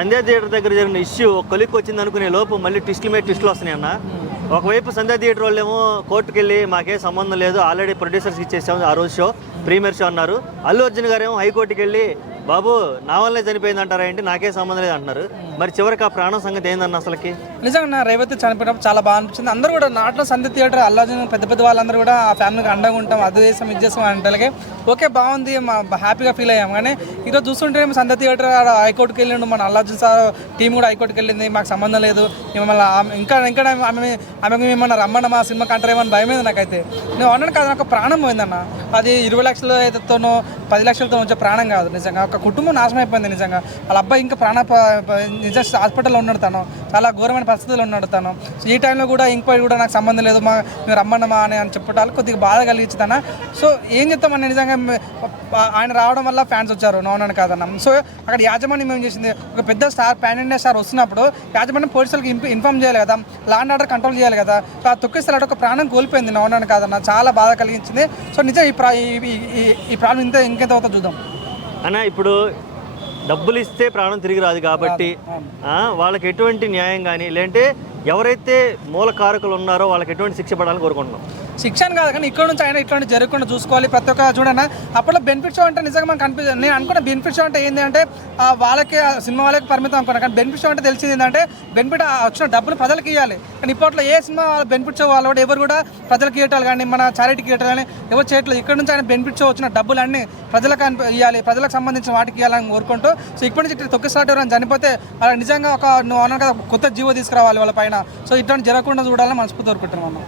సంధ్యా theatre దగ్గర జరిగిన issue కొలిక్కి వచ్చింది అనుకునే లోపు మళ్ళీ ట్విస్టుల మీద ట్విస్టులు వస్తున్నాయి అన్న. ఒకవైపు సంధ్యా థియేటర్ వాళ్ళు ఏమో కోర్టుకు వెళ్ళి మాకే సంబంధం లేదు, ఆల్రెడీ ప్రొడ్యూసర్స్కి ఇచ్చేసాము ఆ రోజు షో, ప్రీమియర్ షో అన్నారు. అల్లు అర్జున్ గారు ఏమో హైకోర్టుకి వెళ్ళి బాబు నా వల్లే చనిపోయింది అంటారా ఏంటి, నాకే సంబంధం లేదు అంటున్నారు. మరి చివరికి ఆ ప్రాణం సంగతి ఏందన్న అసలుకి? నిజంగా రేవతి చనిపోయినప్పుడు చాలా బాగా అనిపించింది. అందరూ కూడా నాట్లో సంధ్య థియేటర్ అల్లు అర్జున్ పెద్ద పెద్ద వాళ్ళందరూ కూడా ఆ ఫ్యామిలీకి అండగా ఉంటాం, అది చేసాం ఇది చేసాం అంటే ఓకే బాగుంది, హ్యాపీగా ఫీల్ అయ్యాం. కానీ ఈరోజు చూస్తుంటే సంధ్య థియేటర్ హైకోర్టుకి వెళ్ళిండు, మన అల్లు అర్జున్ సార్ టీం కూడా హైకోర్టుకి వెళ్ళింది, మాకు సంబంధం లేదు, మిమ్మల్ని ఇంకా ఇంకా ఆమెకు మిమ్మల్ని రమ్మన్న మా సినిమాకి అంటారేమని భయమైంది నాకైతే. నేను అన్నాను కాదు, నాకు ప్రాణం పోయిందన్న. అది 20 లక్షలతోనో 10 లక్షలతో వచ్చే ప్రాణం కాదు. నిజంగా ఒక కుటుంబం నాశనం అయిపోయింది. నిజంగా వాళ్ళ అబ్బాయి ఇంకా నిజం హాస్పిటల్లో ఉన్నాడు, తను చాలా ఘోరమైన పరిస్థితుల్లో ఉన్నాడు తను. సో ఈ టైంలో కూడా ఎంక్వైరీ కూడా నాకు సంబంధం లేదు, మేము రమ్మన్నమా అని చెప్పటాలు కొద్దిగా బాధ కలిగించి తన. సో ఏం చెప్తామని నిజంగా ఆయన రావడం వల్ల ఫ్యాన్స్ వచ్చారు, నోనని కాదన్నాం. సో అక్కడ యాజమాన్యం ఏం చేసింది, ఒక పెద్ద స్టార్ పాన్ ఇండియా స్టార్ వస్తున్నప్పుడు యాజమాన్యం పోలీసులకు ఇన్ఫార్మ్ చేయాలి కదా, లా అండ్ ఆర్డర్ కంట్రోల్ చేయాలి కదా. ఆ తొక్కిస్తారు ఒక ప్రాణం కోల్పోయింది, నోనని కాదన్న, చాలా బాధ కలిగించింది. సో నిజం ఈ ప్రాబ్లం ఇంకెంత అవుతుందో చూద్దాం అన్న. ఇప్పుడు డబ్బులు ఇస్తే ప్రాణం తిరిగి రాదు కాబట్టి వాళ్ళకి ఎటువంటి న్యాయం కానీ, లేదంటే ఎవరైతే మూల కారకులు ఉన్నారో వాళ్ళకి ఎటువంటి శిక్ష పడాలని కోరుకుంటున్నాం. శిక్షణ కాదు కానీ ఇక్కడ నుంచి ఆయన ఇట్లాంటి జరగకుండా చూసుకోవాలి. ప్రతి ఒక్క చూడన్నా అప్పట్లో బెనిఫిట్ షో అంటే నిజంగా మనకు అనిపిస్తుంది. నేను అనుకున్న బెనిఫిట్ షో అంటే ఏంటి అంటే వాళ్ళకి సినిమా వాళ్ళకి పరిమితం అనుకున్నాను. కానీ బెనిఫిట్ షో అంటే తెలిసింది ఏంటంటే బెనిఫిట్ వచ్చిన డబ్బులు ప్రజలకు ఇవ్వాలి. కానీ ఇప్పట్లో ఏ సినిమా బెనిఫిట్ షో వాళ్ళు కూడా ఎవరు కూడా ప్రజలకు ఇవ్వటాలు కానీ మన చారిటీకి ఇవ్వటాలు కానీ ఎవరు చేయట్లేదు. ఇక్కడ నుంచి ఆయన బెనిఫిట్ షో వచ్చిన డబ్బులన్నీ ప్రజలకు ఇవ్వాలి, ప్రజలకు సంబంధించిన వాటికి ఇవ్వాలని కోరుకుంటూ. సో ఇప్పటి నుంచి తొక్కిసాటి ఎవరైనా చనిపోతే అలా నిజంగా నువ్వు అన్న కొత్త జీవో తీసుకురావాలి వాళ్ళ పైన. సో ఇట్లాంటి జరగకుండా చూడాలని మనస్ఫూర్తి కోరుకుంటున్నాను.